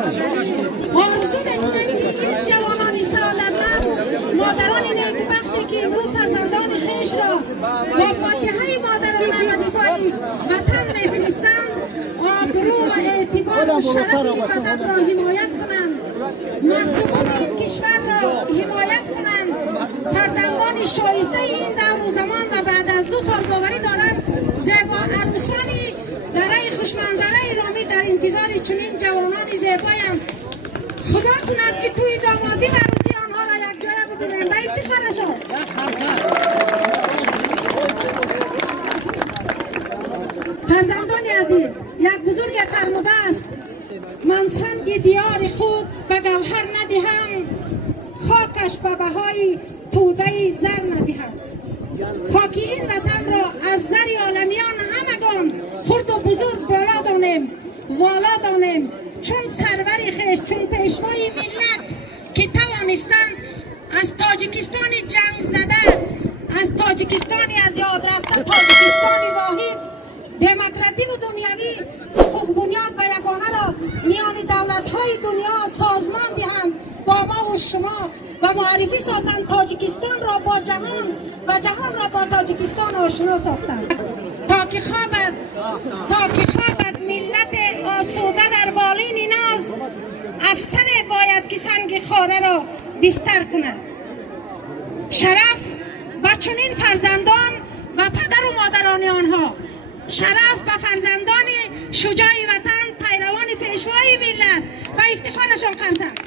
آرزو میکنم که این جوانان سعادتمند، مادران نیکبختی که امروز فرزندان خویش را با فاتحه مادرانه و دفاع وطن میفرستند، آبرو و اعتبار و شرف این وطن را حمایت کنند، مردمان این کشور را حمایت کنند. فرزندان شایسته این دور و زمان و بعد از 2 سال باوری دارند زیبا عروسانی دره خوشمنظره رامی در انتظار چنین جوانان زیبایند. خدا کند که توی دامادی و عروسی آنها را یک جای ببینیم و افتخارشان. فرزندان عزیز، یک بزرگ فرموده است من سنگ دیار خود به گوهر ندهم، خاکش به بهای توده زر ندهم. خاک این وطن را از زر عالمیان همگان خرد و بزرگ بالا دانیم، والا دانیم، چون سرور خویش، چون پیشوای ملت که توانستند از تاجیکستان جنگ زده، از تاجیکستانی از یاد رفته، تاجیکستان واحد دموکراتیک و دنیوی حقوق بنیاد و یگانه را میان دولت‌های دنیا سازمان دهند، با ما و شما و معرفی سازند تاجیکستان را با جهان و جهان را با تاجیکستان آشنا ساختند. تا که خوابد ملت آسوده در بالین ناز، افسر باید که سنگ خاره را بستر کند. شرف به چنین فرزندان و پدر و مادران آنها، شرف به فرزندان شجاع وطن، پیروان پیشوای ملت و افتخارشان خرسند.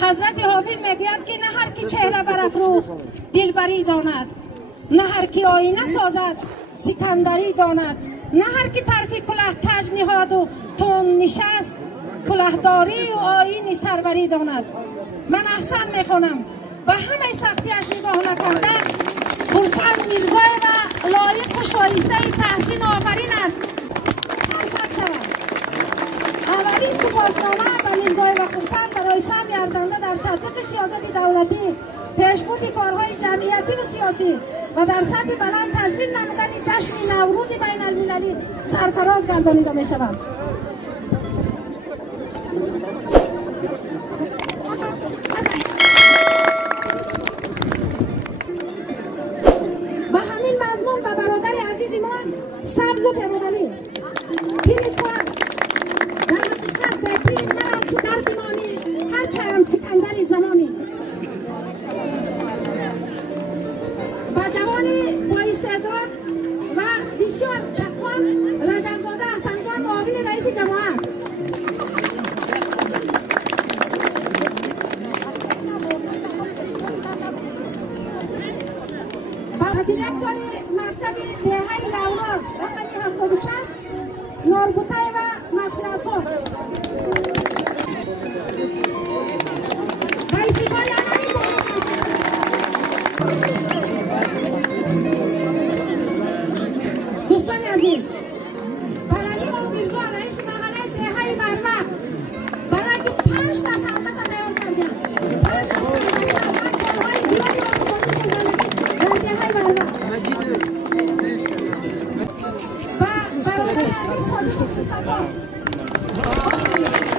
حضرت حافظ میگوید که نه هر کی چهره برافروخت دلبری داند، نه هر کی آینه سازد سکندری داند، نه هر کی طرفی کلاه کج نهاد و تون نشست کلاهداری و آیین سروری داند. من احسن میخوانم و همه سختیش نگاه نکرده خرسند میرزای و لایق و شایسته تحسین آفرین است. حسد شود اولی سپاسنامه به میرزای و خرسند برای سهمی ارزنده در تطبیق سیاست دولتی، پیشبرد کارهای جمعیتی و سیاسی و در سطح بلند تجمیل نمودن جشن نوروز بین المللی سرفراز گردانیده می شود. با همین مضمون و برادر عزیز ما سبز و پیمودلی در حقیقت بهترین مرم که در بمانی هرچه هم سکندری زمانی با جوانی با استعداد و بسیار چکوان رجبزاده احتنجان معاون رئیس جماعت با دیرکتور مکتب دهه لوناز رقم 76 نوربوته و مفرفور رئیسی‌های عملی دوستان عزیز، برای ما میرزا رئیس محله دهه برمق برای 5 تا سعادت تیار کردیم. 5 تا سعادت کارهای زیادی را در دهه برمق و برادر عزیز صادق مصطفی